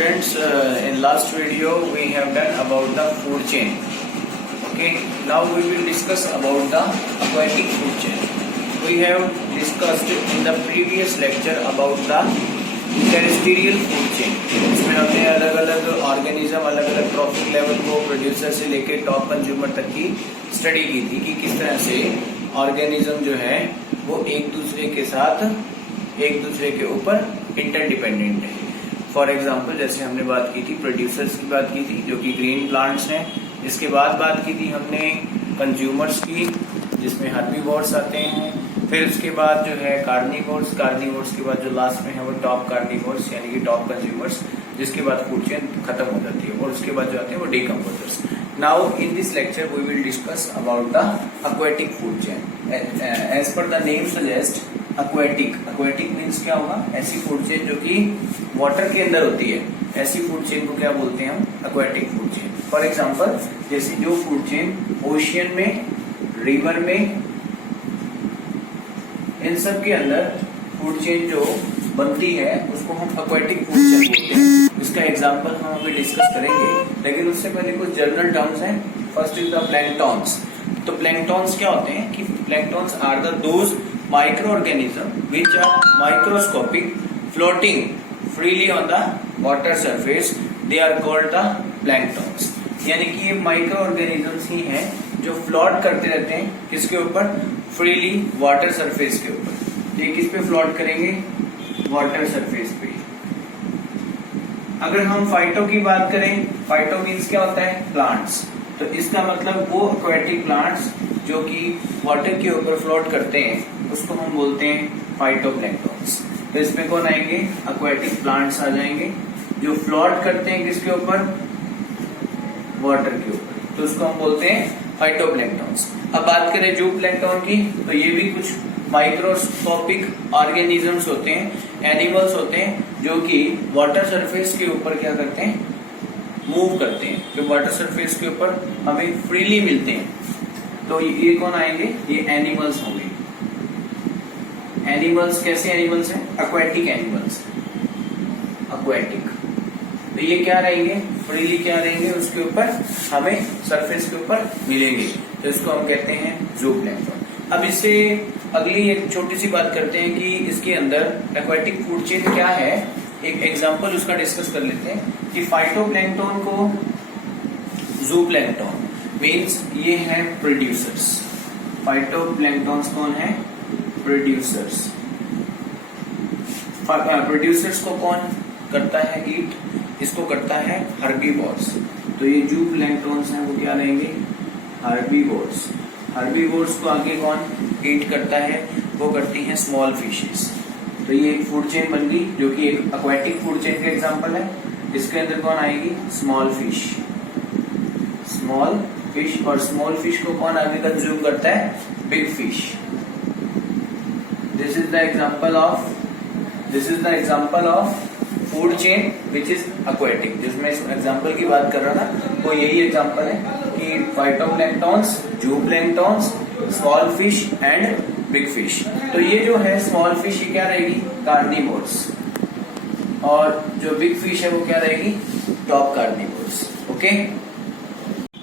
students, in last video we have done about the food chain. Okay, now we will discuss about the aquatic food chain. We have discussed in the previous lecture about the terrestrial food chain. इसमें हमने अलग अलग organism, अलग अलग traffic level को producer से लेके top consumer तक की स्टडी की थी कि किस तरह से ऑर्गेनिज्म जो है वो एक दूसरे के साथ, एक दूसरे के ऊपर इंटरडिपेंडेंट है. फॉर एग्जाम्पल जैसे हमने बात की थी प्रोड्यूसर्स की बात की थी जो कि ग्रीन प्लांट्स हैं. इसके बाद बात की थी हमने कंज्यूमर्स की जिसमें हर्बीवोर्स आते हैं. फिर उसके बाद जो है कार्निवोर्स के बाद जो लास्ट में है वो टॉप कार्निवोर्स यानी कि टॉप कंज्यूमर्स, जिसके बाद फूड चेन खत्म हो जाती है. और उसके बाद जो आते हैं वो decomposers. Now in this lecture we will discuss about the aquatic food chain. As per the name suggest aquatic means क्या होगा? ऐसी फूड चेन जो कि वाटर के अंदर होती है. ऐसी फूड चेन को क्या बोलते हैं हम? aquatic food chain. For example जैसे जो फूड चेन ओशियन में, रिवर में, इन सब के अंदर फूड चेन जो बनती है उसको हम aquatic फूड चेन बोलते हैं. इसका एग्जाम्पल हम अभी डिस्कस करेंगे, लेकिन उससे पहले कुछ जनरल टर्म्स हैं. First is the planktons. तो प्लैंक्टॉन्स क्या होते हैं कि planktons are the those micro organism which are microscopic floating freely on the water surface. They are called the planktons. यानी कि ये माइक्रो ऑर्गेनिजम्स ही हैं जो फ्लोट करते रहते हैं. किसके ऊपर? फ्रीली वाटर सरफेस के ऊपर. ये किस पे फ्लोट करेंगे? वाटर सरफेस पे. अगर हम फाइटो की बात करें, फाइटो मीन्स क्या होता है? प्लांट्स. तो इसका मतलब वो एक्वेटिक प्लांट्स जो कि वाटर के ऊपर फ्लोट करते हैं उसको हम बोलते हैं फाइटोप्लैंक्टन्स. तो इसमें कौन आएंगे? एक्वेटिक प्लांट्स आ जाएंगे जो फ्लोट करते हैं किसके ऊपर? वाटर के ऊपर. तो उसको हम बोलते हैं फाइटोप्लैंक्टन्स. अब बात करें जूप्लैंक्टन की, तो ये भी कुछ माइक्रोस्कोपिक ऑर्गेनिजम्स होते हैं, एनिमल्स होते हैं जो कि वाटर सरफेस के ऊपर क्या करते हैं? मूव करते हैं. जो वाटर सरफेस के ऊपर हमें फ्रीली मिलते हैं. तो ये कौन आएंगे? ये एनिमल्स होंगे. एनिमल्स कैसे एनिमल्स हैं? Aquatic animals. एक्वेटिक. तो ये क्या रहेंगे? फ्रीली क्या रहेंगे? उसके ऊपर हमें सरफेस के ऊपर मिलेंगे. तो इसको हम कहते हैं जूप्लैंक्टन. अब इससे अगली एक छोटी सी बात करते हैं कि इसके अंदर एक्वेटिक फूड चेन क्या है. एक एग्जांपल उसका डिस्कस कर लेते हैं कि फाइटोप्लैंक्टन को जूप्लैंक्टन मीन्स ये है प्रोड्यूसर्स. फाइटोप्लैंक्टन्स कौन है? प्रोड्यूसर्स. प्रोड्यूसर्स को कौन करता है? ईट. इसको करता है हर्बीवोर्स. तो ये जूप्लैंक्टन्स हैं वो क्या रहेंगे? हर्बीवोर्स. हर्बीवोर्स को आगे कौन ईट करता है? वो करती हैं स्मॉल फिशेस. तो ये एक फूड चेन बन गई जो कि एक एक्वेटिक फूड चेन का एग्जांपल है. इसके अंदर कौन आएगी? Small fish. Small fish. और स्मॉल फिश को कौन आगे कंज्यूम करता है? Big fish. This is the example of food chain which is aquatic. जिसमें इस एग्जांपल की बात कर रहा था वो यही एग्जांपल है कि phytoplanktons, zooplanktons, small fish and big fish. तो ये जो है स्मॉल फिश ये क्या रहेगी? कार्निवोर्स. और जो बिग फिश है वो क्या रहेगी? Top carnivores. Okay.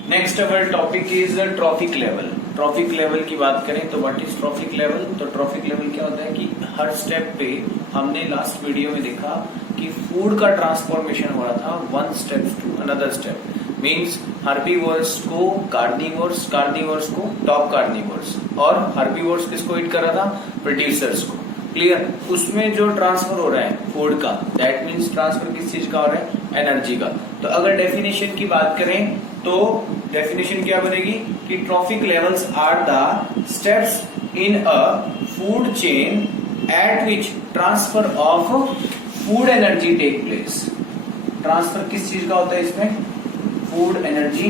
Next our topic is trophic level. Trophic level की बात करें तो व्हाट इज ट्रॉफिक लेवल? तो ट्रॉफिक लेवल क्या होता है कि हर स्टेप पे हमने लास्ट वीडियो में देखा कि फूड का ट्रांसफॉर्मेशन हो रहा था one step to another step. Means herbivores को कार्निवोर्स, कार्निवोर्स को टॉप कार्निवोर्स, और हर्बीवोर्स किसको ईट कर रहा था? प्रोड्यूसर्स को. क्लियर. उसमें जो ट्रांसफर हो रहा है फूड का, दैट मीन्स ट्रांसफर किस चीज का हो रहा है? एनर्जी का. तो अगर डेफिनेशन की बात करें तो डेफिनेशन क्या बनेगी कि trophic levels are the steps in a food chain at which transfer of food energy take place. Transfer किस चीज का होता है इसमें? Food energy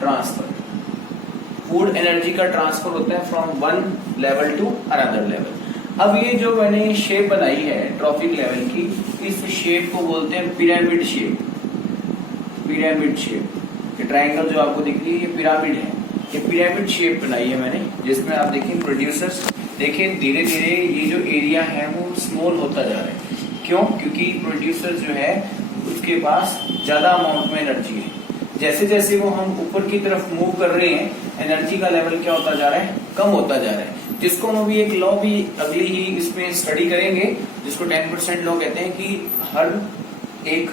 transfer. Food energy का ट्रांसफर होता है from one level to another level. अब ये जो मैंने शेप बनाई है ट्रॉफिक लेवल की, इस शेप को बोलते हैं पिरामिड शेप. Pyramid shape. ये ट्रायंगल जो आपको दिख रही है ये पिरामिड है. ये पिरामिड शेप बनाई है मैंने, जिसमें आप देखिए प्रोड्यूसर्स. देखिए धीरे धीरे ये जो एरिया है वो स्मॉल होता जा रहा है. क्यों? क्योंकि प्रोड्यूसर जो है उसके पास ज्यादा अमाउंट में एनर्जी है। जैसे जैसे वो हम ऊपर की तरफ मूव कर रहे हैं, एनर्जी का लेवल क्या होता जा रहा है? कम होता जा रहा है। जिसको हम अभी एक लॉ भी अगली ही इसमें स्टडी करेंगे, जिसको 10% लॉ कहते हैं कि हर एक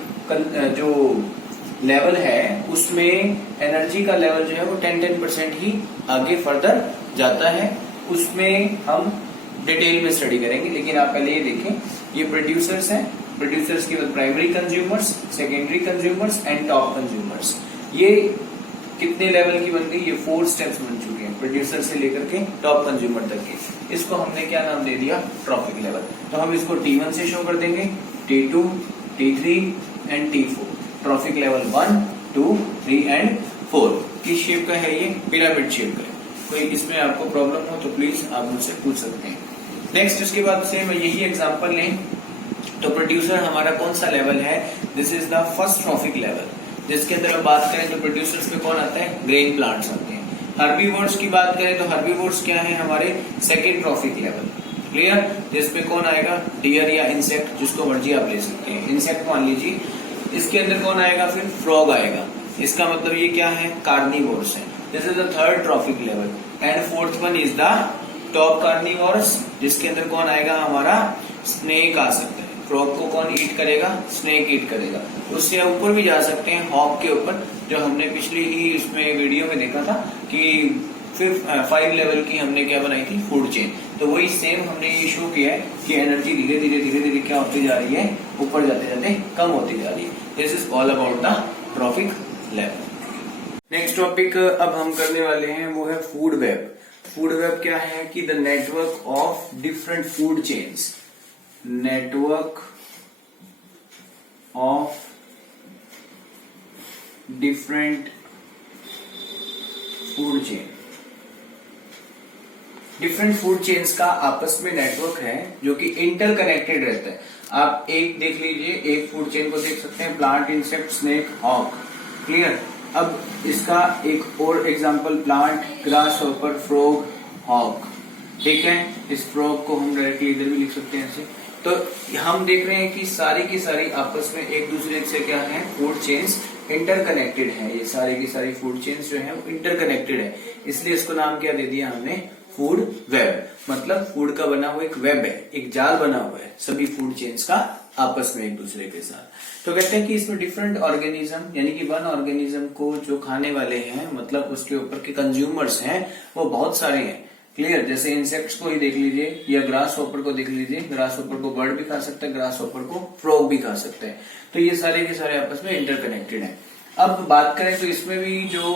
जो लेवल है उसमें एनर्जी का लेवल जो है वो 10% ही आगे फर्दर जाता है। उसमें हम डिटेल में स्टडी करेंगे, लेकिन आप पहले ये देखें, ये प्रोड्यूसर्स हैं। प्रोड्यूसर्स के बाद primary consumers, secondary consumers and top consumers. ये कितने लेवल की बन गई? ये 4 स्टेप्स बन चुके हैं, प्रोड्यूसर से लेकर के टॉप कंज्यूमर तक के। इसको हमने क्या नाम दे दिया? Trophic level. तो हम इसको T1 से शो कर देंगे, T2, T3 and T4। Trophic level 1, 2, 3 and 4। किस शेप का है ये? पिरामिड शेप का है। कोई इसमें आपको प्रॉब्लम हो तो प्लीज आप मुझसे पूछ सकते हैं। नेक्स्ट इसके बाद से मैं यही एग्जांपल लें तो प्रोड्यूसर हमारा कौन सा लेवल है? This is the first trophic level. जिसके अंदर हम बात करें तो प्रोड्यूसर्स में कौन आता है? ग्रेन प्लांट्स आते हैं। हर्बीवोर्स की बात करें तो हर्बीवोर्स क्या है? हमारे सेकेंड ट्रॉफिक लेवल। क्लियर? जिसपे कौन आएगा? डियर या इंसेक्ट, जिसको मर्जी आप ले सकते हैं। इंसेक्ट मान लीजिए। इसके अंदर कौन आएगा? फिर फ्रॉग आएगा। इसका मतलब ये क्या है? कार्निवोर्स है। This is the third trophic level and fourth one is the top carnivores, जिसके अंदर कौन आएगा? हमारा स्नेक आ सकता है। फ्रॉग को कौन ईट करेगा? स्नेक ईट करेगा। उससे ऊपर भी जा सकते हैं, हॉक के ऊपर, जो हमने पिछली ही इसमें वीडियो में देखा था कि 5 लेवल की हमने क्या बनाई थी? Food chain. तो वही सेम हमने ये शो किया है कि एनर्जी धीरे धीरे क्या होती जा रही है? ऊपर जाते जाते कम होती जा रही है। This is all about the trophic level. Next topic अब हम करने वाले हैं वो है फूड वेब। फूड वेब क्या है? कि the network of different food chains. Network of different food chain. Different food chains का आपस में नेटवर्क है जो कि इंटरकनेक्टेड रहता है। आप एक देख लीजिए, एक फूड चेन को देख सकते हैं, plant, insect, snake, hawk. Clear? अब इसका एक और example, plant, grasshopper, frog, hawk. ठीक है? इस फ्रॉग को हम डायरेक्टली इधर भी लिख सकते हैं ऐसे। तो हम देख रहे हैं कि सारी की सारी आपस में एक दूसरे से क्या है? फूड चेन्स इंटरकनेक्टेड है। ये सारी की सारी फूड चेन्स जो है वो इंटरकनेक्टेड है, इसलिए इसको नाम क्या दे दिया हमने? Food web. मतलब फूड का बना हुआ एक वेब है, एक जाल बना हुआ है सभी फूड चेन्स का आपस में एक दूसरे के साथ। तो कहते हैं कि इसमें डिफरेंट ऑर्गेनिज्म, यानी कि वन ऑर्गेनिज्म को जो खाने वाले हैं, मतलब उसके ऊपर के कंज्यूमर्स हैं, वो बहुत सारे हैं। क्लियर? जैसे इंसेक्ट्स को ही देख लीजिए या ग्रास हॉपर को देख लीजिए। ग्रास हॉपर को बर्ड भी खा सकता है, ग्रास हॉपर को फ्रॉग भी खा सकते हैं। तो ये सारे के सारे आपस में इंटरकनेक्टेड है। अब बात करें तो इसमें भी जो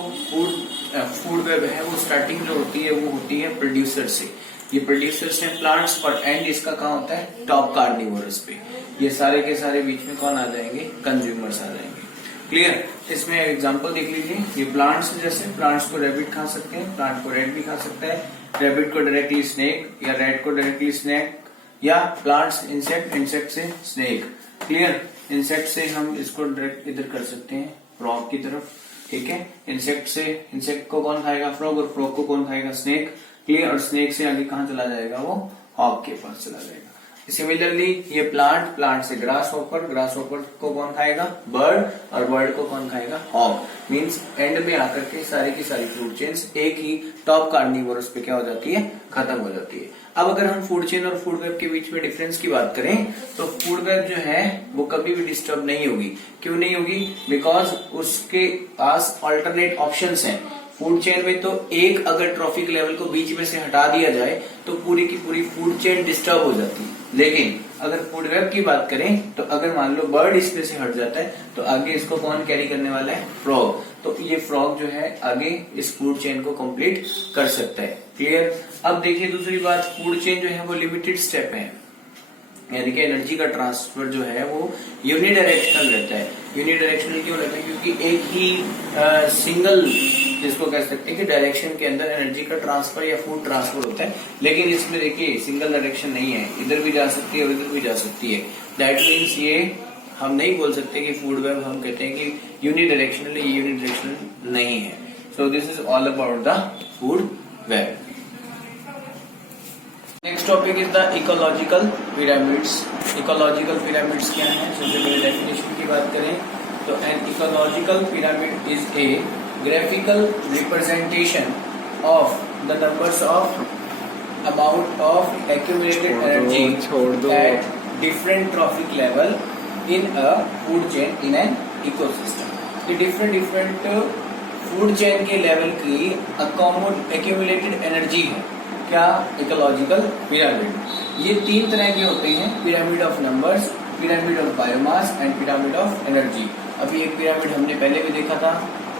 फूड वेब है वो स्टार्टिंग जो होती है वो होती है प्रोड्यूसर से। ये प्रोड्यूसर्स हैं प्लांट्स, और एंड इसका कहाँ होता है? टॉप कार्निवोरस पे। ये सारे के सारे बीच में कौन आ जाएंगे? कंज्यूमर्स आ जाएंगे। क्लियर? इसमें एग्जांपल देख लीजिए। ये प्लांट्स, जैसे प्लांट्स को रैबिट खा सकते हैं, प्लांट को रैट भी खा सकता है, रैबिट को डायरेक्टली स्नेक, या रैट को डायरेक्टली स्नेक, या प्लांट्स इंसेक्ट, इंसेक्ट से स्नेक। क्लियर? इंसेक्ट से हम इसको डायरेक्ट इधर कर सकते हैं, फ्रॉग की तरफ। ठीक है? इंसेक्ट से, इंसेक्ट को कौन खाएगा? फ्रॉग, और फ्रॉग को कौन खाएगा? स्नेक। क्लियर? और स्नेक से आगे कहाँ चला जाएगा? वो हॉक के पास चला जाएगा। सिमिलरली ये प्लांट, प्लांट से ग्रास हॉपर, ग्रास हॉपर को कौन खाएगा? बर्ड, और बर्ड को कौन खाएगा? हॉक। मींस एंड में आकर के सारी की सारी फूड चेन्स एक ही टॉप कार्निवोरस पे क्या हो जाती है? खत्म हो जाती है। अब अगर हम फूड चेन और फूड वेब के बीच में डिफरेंस की बात करें तो फूड वेब जो है वो कभी भी डिस्टर्ब नहीं होगी। क्यों नहीं होगी? बिकॉज उसके पास ऑल्टरनेट ऑप्शंस हैं। फूड चेन में तो एक अगर ट्रॉफिक लेवल को बीच में से हटा दिया जाए तो पूरी की पूरी फूड चेन डिस्टर्ब हो जाती है। लेकिन अगर फूड वेब की बात करें तो अगर मान लो बर्ड इसमें से हट जाता है तो आगे इसको कौन कैरी करने वाला है? फ्रॉग। तो ये फ्रॉग जो है आगे इस फूड चेन को कंप्लीट कर सकता है। क्लियर? अब देखिए दूसरी बात, फूड चेन जो है वो लिमिटेड स्टेप है, यानी कि एनर्जी का ट्रांसफर जो है वो यूनिडायरेक्शनल रहता है। यूनिडायरेक्शनल क्यों रहता है? क्योंकि एक ही सिंगल, जिसको कह सकते हैं कि डायरेक्शन के अंदर एनर्जी का ट्रांसफर या फूड ट्रांसफर होता है। लेकिन इसमें देखिए सिंगल डायरेक्शन नहीं है, इधर भी जा सकती है और इधर भी जा सकती है। दैट मीन्स ये हम नहीं बोल सकते कि फूड वेब, हम कहते हैं कि यूनिडायरेक्शनल, ये यूनिडायरेक्शनल नहीं है। So this is all about the food web. Next next topic is the ecological pyramids. Ecological pyramids क्या है? सबसे पहले डेफिनेशन की बात करें तो an ecological pyramid is a graphical representation of the numbers of amount of accumulated energy at different trophic level in a food chain in an ecosystem। ये different food chain के लेवल की accumulated energy है क्या? Ecological pyramid. ये तीन तरह के होते हैं, pyramid of numbers, pyramid of biomass and pyramid of energy. अभी एक पिरामिड हमने पहले भी देखा था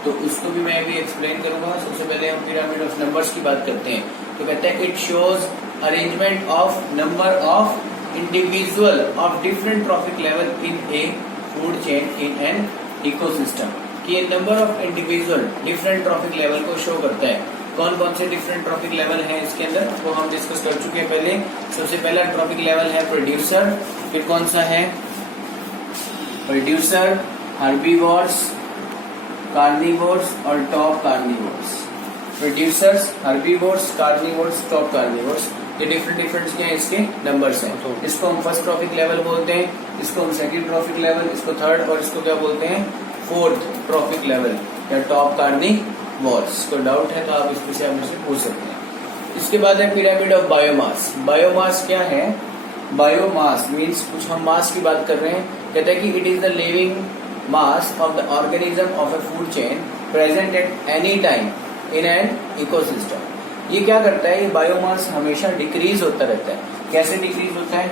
तो उसको भी मैं भी एक्सप्लेन करूंगा। सबसे पहले हम पिरामिड ऑफ नंबर्स की बात करते हैं तो कहते हैं it shows arrangement of number of individual of different trophic level in a food chain in an ecosystem. कि number of individual different trophic level को शो करता है। कौन कौन से डिफरेंट ट्रॉफिक लेवल हैं इसके अंदर वो हम डिस्कस कर चुके हैं पहले। सबसे पहला ट्रॉफिक लेवल है प्रोड्यूसर, फिर कौन सा है? प्रोड्यूसर, हर्बीवोर्स, कार्निवोर्स और top carnivores. Producers, herbivores, carnivores, top carnivores, ये डिफरेंट क्या है इसके नंबर्स हैं। इसको हम फर्स्ट ट्रॉफिक लेवल बोलते हैं, इसको हम सेकंड ट्रॉफिक लेवल, इसको थर्ड और इसको क्या बोलते हैं? फोर्थ ट्रॉफिक लेवल या टॉप कार्निवोर्स। को डाउट है तो आप इसमें से हमसे पूछ सकते हैं। इसके बाद है पिरामिड ऑफ बायोमास। बायोमास क्या है? बायोमास मीन्स कुछ हम मास की बात कर रहे हैं। कहते हैं कि it is the living mass of the organism of a food chain present at any time in an ecosystem। ये क्या करता है? ये बायोमास हमेशा डिक्रीज होता रहता है। कैसे डिक्रीज होता है?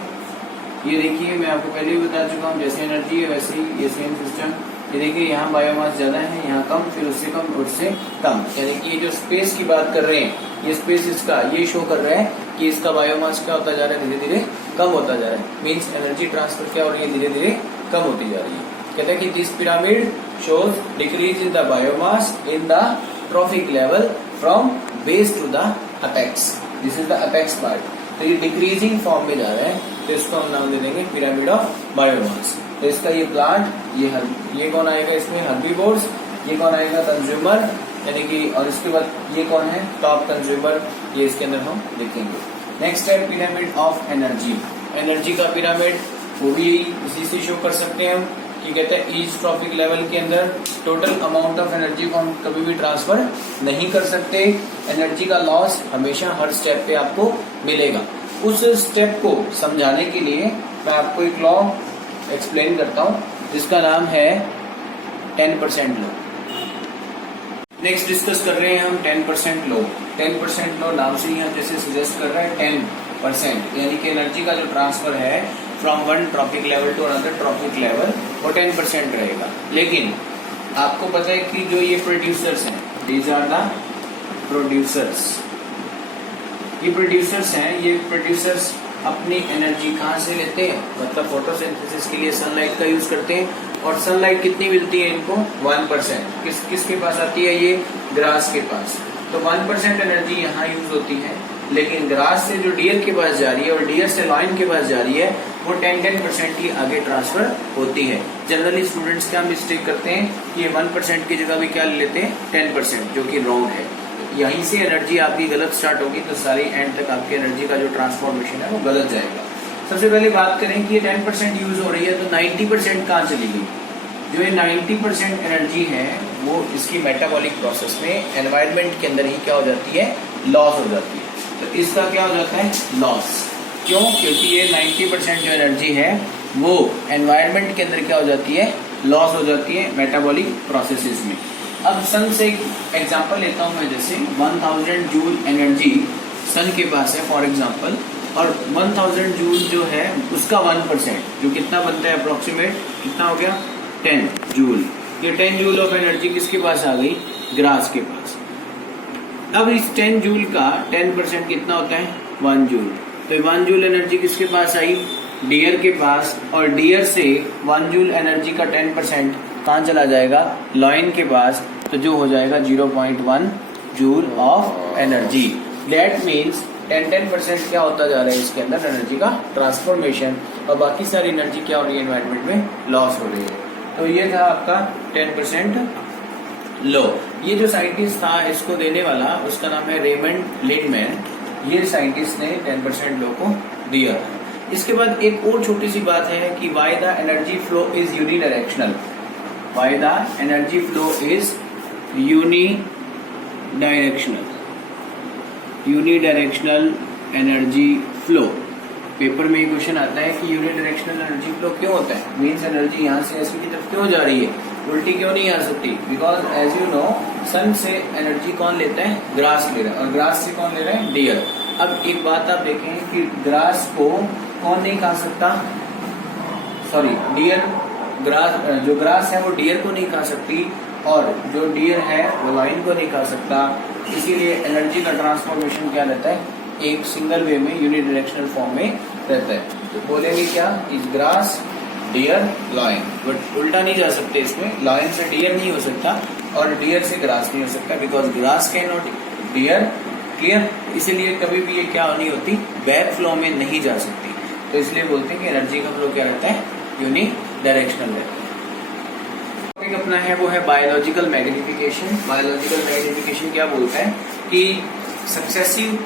ये देखिए मैं आपको पहले भी बता चुका हूँ, जैसे एनर्जी है वैसे ही ये सेम सिस्टम। ये देखिए यहाँ बायोमास ज्यादा है, यहाँ कम, फिर उससे कम, उससे कम। यानी कि ये जो स्पेस की बात कर रहे हैं, ये स्पेस इसका ये शो कर रहा है कि इसका बायोमास क्या होता जा रहा है? धीरे धीरे कम होता जा रहा है। मीन्स एनर्जी ट्रांसफर क्या हो रही है? धीरे धीरे कम होती जा रही है। कहते हैं कि this pyramid shows decrease in the biomass in the trophic level from base to the apex. This is the apex part. तो ये डिक्रीजिंग फॉर्म में जा रहा है तो इसको हम नाम दे देंगे पिरामिड ऑफ बायोमास। तो इसका ये प्लांट, ये कौन आएगा इसमें? हर्बीवोर्स। ये कौन आएगा? कंज्यूमर, यानी कि, और इसके बाद ये कौन है? Top consumer. ये इसके अंदर हम देखेंगे। नेक्स्ट है पिरामिड ऑफ एनर्जी। एनर्जी का पिरामिड वो भी इसी से शो कर सकते हैं हम कि कहते हैं ईच ट्रॉफिक लेवल के अंदर टोटल अमाउंट ऑफ एनर्जी को हम कभी भी ट्रांसफर नहीं कर सकते। एनर्जी का लॉस हमेशा हर स्टेप पे आपको मिलेगा। उस स्टेप को समझाने के लिए मैं आपको एक लॉ एक्सप्लेन करता हूँ जिसका नाम है 10% लॉ। नेक्स्ट डिस्कस कर रहे हैं हम 10% लॉ। 10% लॉ नाम से ही हम जैसे सजेस्ट कर रहे हैं 10%, यानी कि एनर्जी का जो ट्रांसफर है from one trophic level to another trophic level वो 10% रहेगा। लेकिन आपको पता है कि जो ये प्रोड्यूसर्स हैं, दीज आर द प्रोड्यूसर्स। ये प्रोड्यूसर्स हैं, ये प्रोड्यूसर्स अपनी एनर्जी कहाँ से लेते हैं? मतलब फोटोसिंथेसिस के लिए सनलाइट का यूज करते हैं। और सनलाइट कितनी मिलती है इनको? 1%। किसके पास आती है? ये ग्रास के पास। तो 1% एनर्जी यहाँ यूज होती है, लेकिन ग्रास से जो डियर के पास जा रही है और डियर से लॉयन के पास जा रही है वो 10% ही आगे ट्रांसफर होती है। जनरली स्टूडेंट्स क्या मिस्टेक करते हैं कि ये 1% की जगह भी क्या ले लेते हैं? 10%, जो कि रॉन्ग है। यहीं से एनर्जी आपकी गलत स्टार्ट होगी तो सारी एंड तक आपकी एनर्जी का जो ट्रांसफॉर्मेशन है वो गलत जाएगा। सबसे पहले बात करें कि ये 10% यूज हो रही है तो 90% कहाँ चली गई? जो ये 90% एनर्जी है वो इसकी मेटाबॉलिक प्रोसेस में एनवायरनमेंट के अंदर ही क्या हो जाती है? लॉस हो जाती है। तो इसका क्या हो जाता है? लॉस। क्यों? क्योंकि ये 90% जो एनर्जी है वो एनवायरनमेंट के अंदर क्या हो जाती है? लॉस हो जाती है मेटाबॉलिक प्रोसेसेस में। अब सन से एक एग्जांपल लेता हूं मैं, जैसे 1000 जूल एनर्जी सन के पास है फॉर एग्जांपल, और 1000 जूल जो है उसका 1% जो कितना बनता है? अप्रोक्सीमेट कितना हो गया? 10 जूल। ये 10 जूल ऑफ एनर्जी किसके पास आ गई? ग्रास के पास। अब इस 10 जूल का 10% कितना होता है? 1 जूल। तो 1 जूल एनर्जी किसके पास आई? डियर के पास। और डियर से 1 जूल एनर्जी का 10% कहाँ चला जाएगा? लॉयन के पास। तो जो हो जाएगा 0.1 joule of energy. That means 10% क्या होता जा रहा है इसके अंदर? एनर्जी का ट्रांसफॉर्मेशन, और बाकी सारी एनर्जी क्या हो रही है? एनवायरनमेंट में लॉस हो रही है। तो ये था आपका 10% लॉ। ये जो साइंटिस्ट था इसको देने वाला, उसका नाम है रेमंड लिंडमैन। ये साइंटिस्ट ने 10% लॉ को दिया। इसके बाद एक और छोटी सी बात है कि why the energy flow is unidirectional. Why the energy flow is unidirectional. Unidirectional energy flow, paper में क्वेश्चन आता है कि यूनिडायरेक्शनल एनर्जी फ्लो क्यों होता है, मीन्स एनर्जी यहाँ से ऐसे की तरफ क्यों जा रही है, उल्टी क्यों नहीं आ सकती। बिकॉज एज यू नो सन से एनर्जी कौन लेता है, ग्रास ले रहा है, और ग्रास से कौन ले रहा है, डियर। अब एक बात आप देखें कि ग्रास को कौन नहीं खा सकता, सॉरी डियर, ग्रास, जो ग्रास है वो डियर को नहीं खा सकती, और जो डियर है वो लाइन को नहीं खा सकता। इसीलिए एनर्जी का ट्रांसफॉर्मेशन क्या रहता है, एक सिंगल वे में यूनिडायरेक्शनल फॉर्म में रहता है। तो बोलेंगे क्या, is grass deer lion, but उल्टा नहीं जा सकते इसमें, लायन से डियर नहीं हो सकता और डियर से ग्रास नहीं हो सकता, because grass can not deer, clear. इसीलिए कभी भी ये क्या नहीं होती, बैक फ्लो में नहीं जा सकती। तो इसलिए बोलते हैं कि एनर्जी का फ्लो क्या रहता है, यूनिडायरेक्शनल रहता है। टॉपिक अपना है वो है बायोलॉजिकल मैग्निफिकेशन। बायोलॉजिकल मैग्निफिकेशन क्या बोलता है कि सक्सेसिव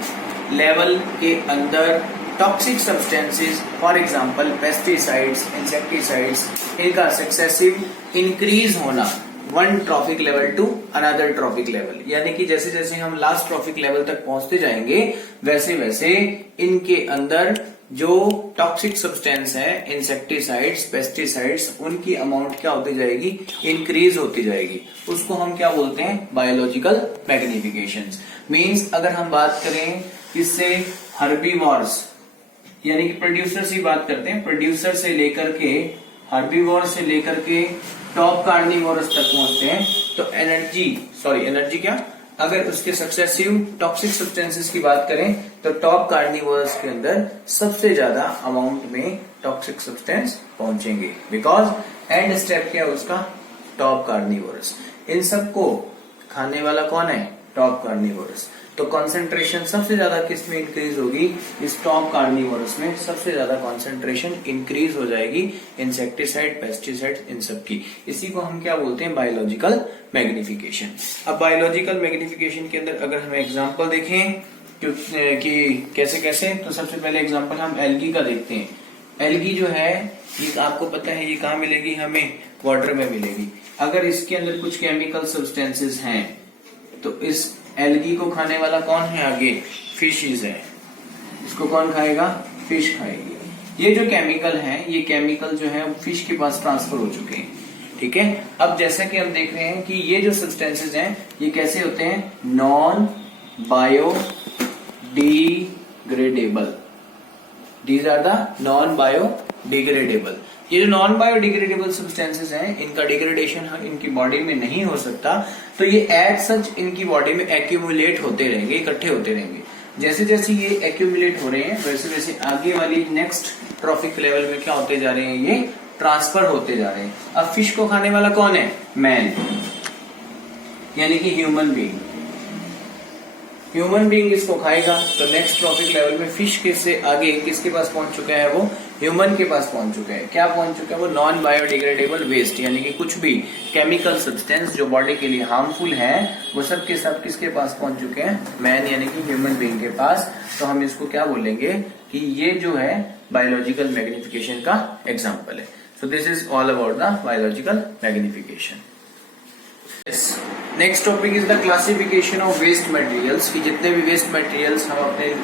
लेवल के अंदर toxic substances, for example pesticides, insecticides, इनका सक्सेसिव इंक्रीज होना one trophic level to another trophic level, यानी कि जैसे जैसे हम लास्ट ट्रॉफिक लेवल तक पहुंचते जाएंगे वैसे वैसे इनके अंदर जो टॉक्सिक सब्सटेंस है, इंसेक्टिसाइड्स, पेस्टिसाइड्स, उनकी अमाउंट क्या होती जाएगी, इंक्रीज होती जाएगी। उसको हम क्या बोलते हैं, बायोलॉजिकल मैग्निफिकेशन। मीन्स अगर हम बात करें इससे हर्बीवॉर्स, यानी कि प्रोड्यूसर से बात करते हैं, प्रोड्यूसर से लेकर के हर्बीवॉर से लेकर के टॉप कार्निवोरस तक पहुंचते हैं, तो एनर्जी क्या, अगर उसके सक्सेसिव टॉक्सिक सब्सटेंसेस की बात करें तो टॉप कार्निवोरस के अंदर सबसे ज्यादा अमाउंट में टॉक्सिक सब्सटेंस पहुंचेंगे, बिकॉज एंड स्टेप क्या है उसका, टॉप कार्निवोरस। इन सबको खाने वाला कौन है, टॉप कार्निवोरस। तो कंसंट्रेशन सबसे ज्यादा किस में इंक्रीज होगी, इस टॉप कार्निवोरस में सबसे ज्यादा कंसंट्रेशन इंक्रीज हो जाएगी इंसेक्टिसाइड, पेस्टिसाइड, इन सब की। इसी को हम क्या बोलते हैं, बायोलॉजिकल मैग्निफिकेशन। अब बायोलॉजिकल मैग्निफिकेशन के अंदर अगर हम एग्जांपल देखें कि कैसे कैसे, तो सबसे पहले एग्जांपल हम एल्गी का देखते हैं। एल्गी जो है ये आपको पता है ये कहाँ मिलेगी, हमें वाटर में मिलेगी। अगर इसके अंदर कुछ केमिकल सब्सटेंसेस हैं तो इस एल्गी को खाने वाला कौन है, आगे फिशेस है। इसको कौन खाएगा, फिश खाएगी। ये जो केमिकल है, ये केमिकल जो है फिश के पास ट्रांसफर हो चुके हैं, ठीक है। अब जैसा कि हम देख रहे हैं कि ये जो सब्सटेंसेस हैं ये कैसे होते हैं, non biodegradable. These are the non biodegradable. ये जो नॉन बायोडिग्रेडेबल सब्सटेंसेस हैं इनका डिग्रेडेशन इनकी बॉडी में नहीं हो सकता, तो ये एज सच इनकी बॉडी में एक्यूमुलेट होते रहेंगे, इकट्ठे होते रहेंगे। जैसे जैसे ये एक्यूमुलेट हो रहे हैं वैसे वैसे आगे वाली नेक्स्ट ट्रॉफिक लेवल में क्या होते जा रहे हैं, ये ट्रांसफर होते जा रहे हैं। अब फिश को खाने वाला कौन है, मैन, यानी कि ह्यूमन बीइंग। ह्यूमन बीइंग इसको खाएगा तो नेक्स्ट ट्रॉफिक लेवल में फिश के से आगे किसके पास पहुंच चुका है, वो ह्यूमन के पास पहुंच चुका है। क्या पहुंच चुका है, वो नॉन बायोडिग्रेडेबल वेस्ट, यानी कि कुछ भी केमिकल सब्सटेंस जो बॉडी के लिए हार्मफुल है वो सब के सब किसके पास पहुंच चुके हैं, मैन यानी कि ह्यूमन बीइंग के पास। तो हम इसको क्या बोलेंगे कि ये जो है बायोलॉजिकल मैग्निफिकेशन का एग्जाम्पल है। So this is all about the biological magnification. Next topic is the classification of waste materials, कि जितने भी वेस्ट मटेरियल्स हम अपने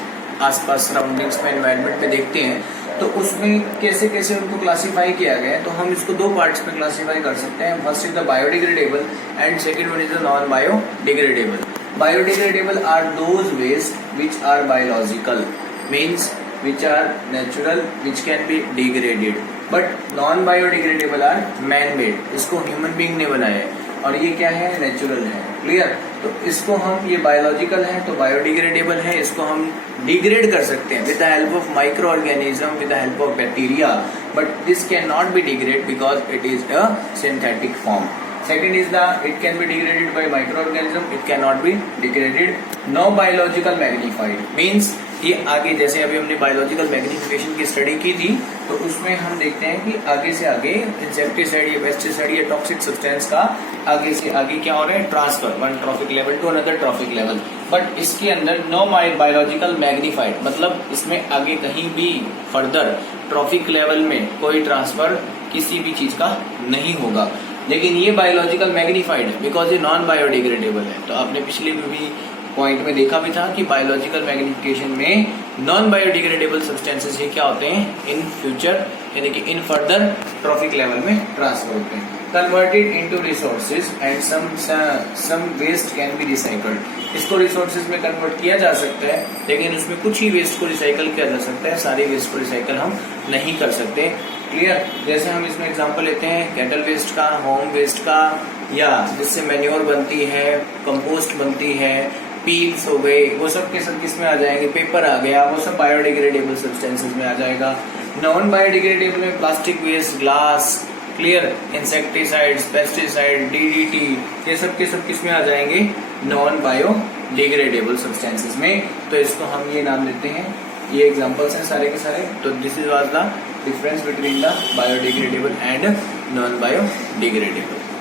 आसपास सराउंडिंग्स में, एनवायरनमेंट में देखते हैं तो उसमें कैसे कैसे उनको क्लासिफाई किया गया है। तो हम इसको दो पार्ट्स में क्लासिफाई कर सकते हैं। First is the biodegradable and second one is the non biodegradable. Biodegradable are those waste which are biological, means which are natural, which can be degraded, but non biodegradable are man made, इसको human being ने बनाया है, और ये क्या है, natural है, clear. तो इसको हम, ये बायोलॉजिकल है तो बायोडिग्रेडेबल है, इसको हम डिग्रेड कर सकते हैं with the help of micro organism, with the help of bacteria, but this can not be degrade because it is a synthetic form. Second is it can be degraded by microorganism, it cannot be degraded. No biological magnified means ये आगे जैसे अभी हमने biological magnification की study की थी, तो उसमें हम देखते हैं कि आगे से आगे इंसेक्टिसाइड या पेस्टिसाइड या टॉक्सिक सब्सटेंस का आगे से आगे क्या हो रहा है, transfer one trophic level to another trophic level. But इसके अंदर नो बायोलॉजिकल मैग्निफाइड, मतलब इसमें आगे कहीं भी फर्दर ट्रॉफिक लेवल में कोई ट्रांसफर किसी भी चीज का नहीं होगा। लेकिन ये बायोलॉजिकल मैग्निफाइड है बिकॉज ये नॉन बायोडिग्रेडेबल है। तो आपने पिछले भी पॉइंट में देखा भी था कि बायोलॉजिकल मैग्निफिकेशन में नॉन बायोडिग्रेडेबल सब्सटेंसेस ये क्या होते हैं, इन फ्यूचर यानी कि इन फर्दर ट्रॉफिक लेवल में ट्रांसफर होते हैं। Converted into resources and some waste can be recycled. इसको रिसोर्सेज में कन्वर्ट किया जा सकता है, लेकिन उसमें कुछ ही वेस्ट को रिसाइकल किया जा सकता है, सारी वेस्ट को रिसाइकल हम नहीं कर सकते। क्लियर? जैसे हम इसमें एग्जांपल लेते हैं कैटल वेस्ट का, होम वेस्ट का, या जिससे मैन्योर बनती है, कंपोस्ट बनती है, पील्स हो गए, वो सब के सब किस में आ जाएंगे, पेपर आ गया, वो सब बायोडिग्रेडेबल सब्सटेंसेस में आ जाएगा। नॉन बायोडिग्रेडेबल में plastic waste, glass, clear, insecticides, pesticide, DDT, ये सब के सब किस में आ जाएंगे, नॉन बायोडिग्रेडेबल सब्सटेंसेस में। तो इसको हम ये नाम देते हैं, ये एग्जांपल्स हैं सारे के सारे। तो this is was the difference between the biodegradable and non biodegradable.